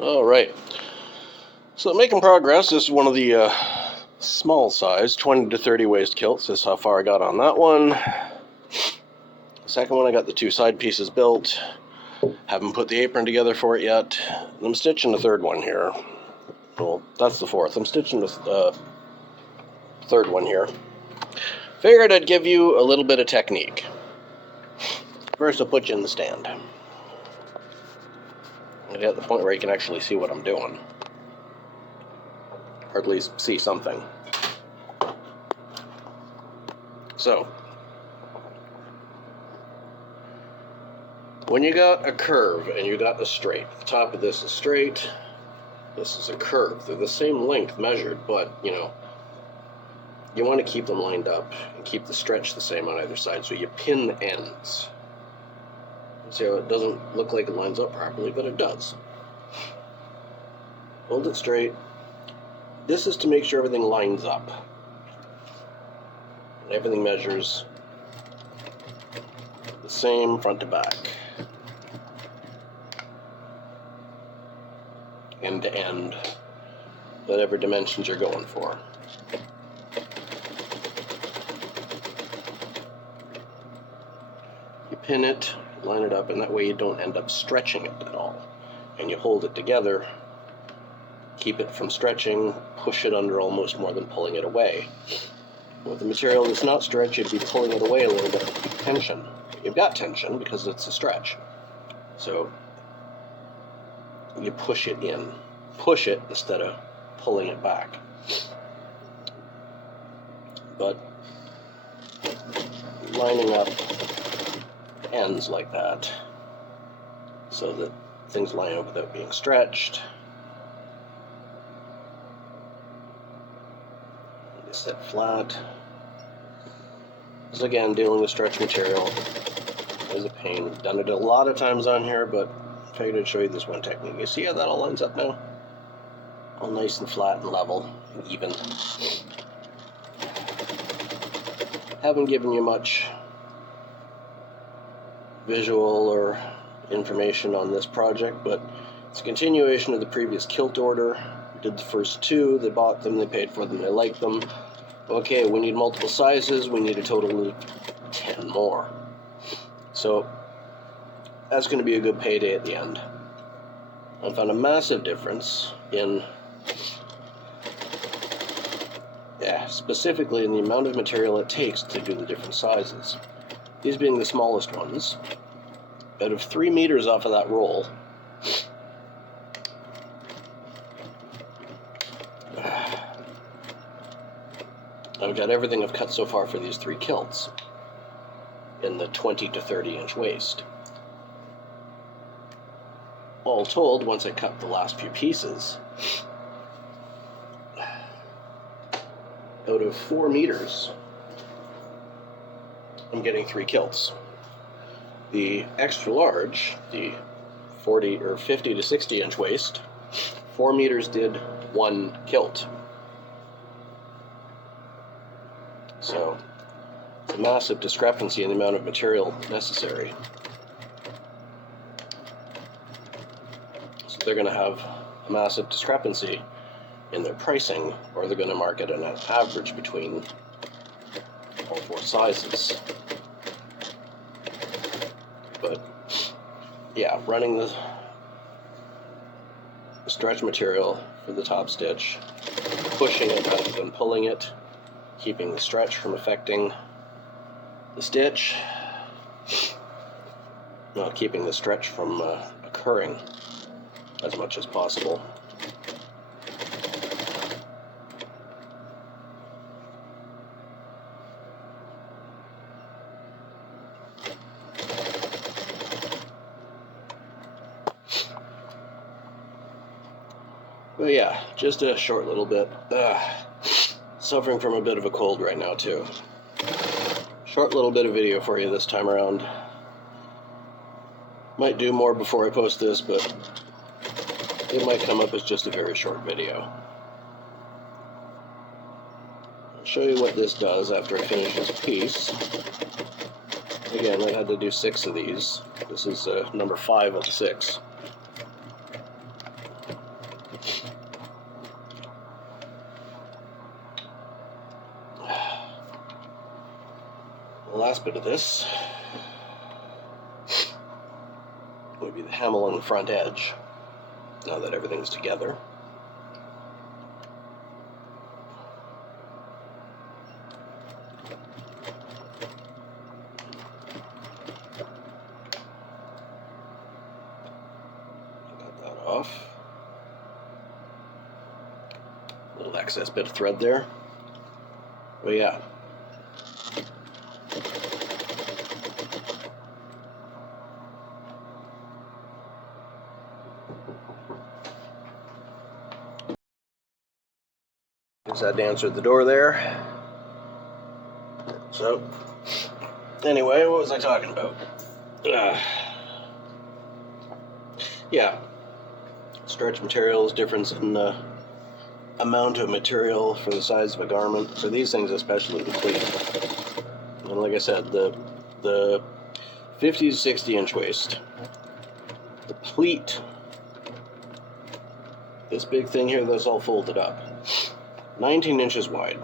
All right. So making progress. This is one of the small size, 20 to 30 waist kilts. This is how far I got on that one. The second one, I got the two side pieces built. Haven't put the apron together for it yet. I'm stitching the third one here. Well, that's the fourth. I'm stitching the third one here. Figured I'd give you a little bit of technique. First, I'll put you in the stand. I get the point where you can actually see what I'm doing. Or at least see something. So, when you got a curve and you got a straight, the top of this is straight, this is a curve. They're the same length measured, but, you want to keep them lined up and keep the stretch the same on either side, so you pin the ends. See how it doesn't look like it lines up properly, but it does. Hold it straight. This is to make sure everything lines up. And everything measures the same front to back. End to end. Whatever dimensions you're going for. You pin it, line it up, and that way you don't end up stretching it at all. And you hold it together, keep it from stretching, push it under almost more than pulling it away. With the material that's not stretched, you'd be pulling it away a little bit to keep tension. You've got tension because it's a stretch. So you push it in. Push it instead of pulling it back. But lining up ends like that so that things line up without being stretched. They sit flat. This again, dealing with stretch material is a pain. Done it a lot of times on here, but I figured I'd show you this one technique. You see how that all lines up now? All nice and flat and level and even. Haven't given you much visual or information on this project, but it's a continuation of the previous kilt order. We did the first two, they bought them, they paid for them, they liked them. Okay, we need multiple sizes, we need a total of 10 more. So that's going to be a good payday at the end. I found a massive difference in, specifically in the amount of material it takes to do the different sizes. These being the smallest ones. Out of 3 meters off of that roll, I've got everything I've cut so far for these 3 kilts in the 20 to 30 inch waist. All told, once I cut the last few pieces, out of 4 meters, I'm getting 3 kilts. The extra large, the 40 or 50 to 60 inch waist, 4 meters did 1 kilt. So it's a massive discrepancy in the amount of material necessary. So they're going to have a massive discrepancy in their pricing, or they're going to market an average between all 4 sizes. But yeah, running the stretch material for the top stitch, pushing it rather than pulling it, keeping the stretch from affecting the stitch, keeping the stretch from occurring as much as possible. But yeah, just a short little bit. Suffering from a bit of a cold right now too. Short little bit of video for you this time around. Might do more before I post this, but it might come up as just a very short video. I'll show you what this does after I finish this piece. Again, I had to do 6 of these. This is number 5 of the 6. last bit of this would be the Hamel on the front edge, now that everything's together. Got that off. Little excess bit of thread there. But yeah. Just had to answer the door there. So, anyway, what was I talking about? Yeah. Stretch materials, difference in the amount of material for the size of a garment. For these things, especially the pleat. And like I said, the 50 to 60 inch waist. The pleat, this big thing here that's all folded up, 19 inches wide,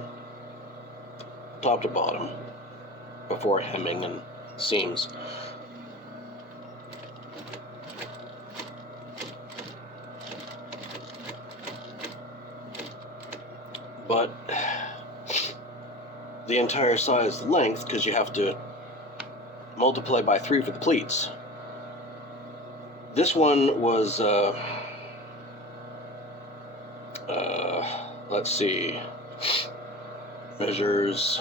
top to bottom, before hemming and seams. But the entire size length, because you have to multiply by 3 for the pleats. This one was, let's see, measures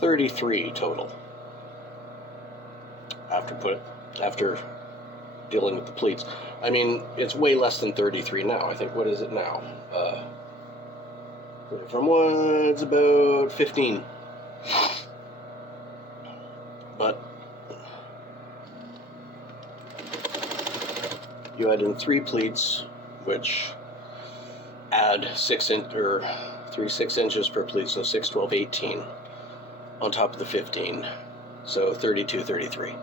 33 total. After dealing with the pleats. I mean, it's way less than 33 now. I think, what is it now? From one, it's about 15. But you add in 3 pleats, which add 6 inches per pleat, so 6, 12, 18 on top of the 15. So 32, 33.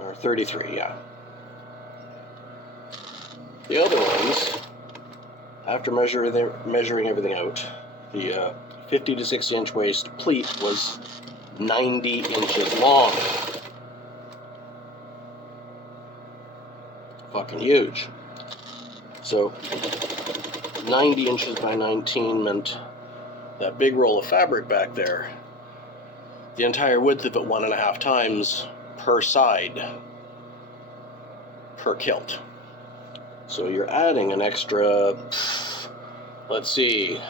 Or 33, yeah. The other ones, after measuring everything out, the 50 to 60 inch waist pleat was 90 inches long. Fucking huge. So 90 inches by 19 meant that big roll of fabric back there, the entire width of it 1.5 times per side per kilt. So you're adding an extra, let's see,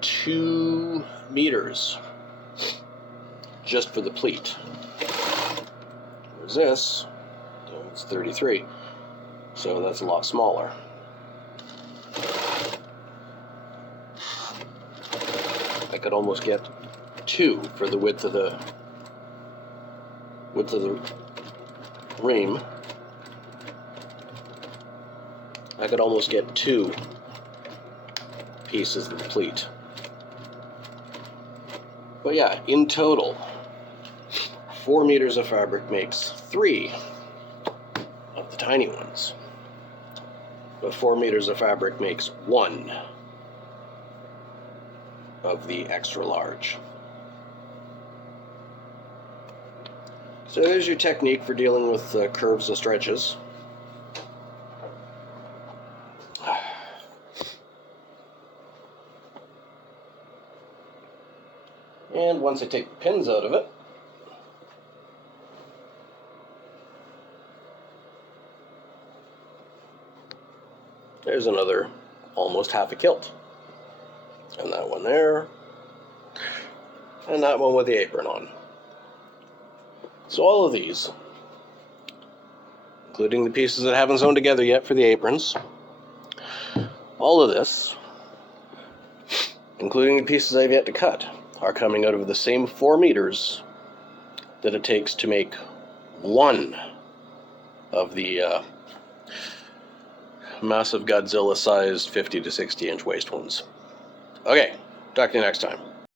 2 meters just for the pleat. Whereas this, it's 33, so that's a lot smaller. I could almost get 2 for the width of the ream. I could almost get 2 pieces of the pleat. But yeah, in total, 4 meters of fabric makes 3 of the tiny ones. But 4 meters of fabric makes 1 of the extra large. So there's your technique for dealing with curves and stretches. And once I take the pins out of it, there's another almost half a kilt. And that one there, and that one with the apron on. So all of these, including the pieces that haven't sewn together yet for the aprons, all of this, including the pieces I've yet to cut, are coming out of the same 4 meters that it takes to make 1 of the massive Godzilla-sized 50 to 60 inch waist ones. Okay, talk to you next time.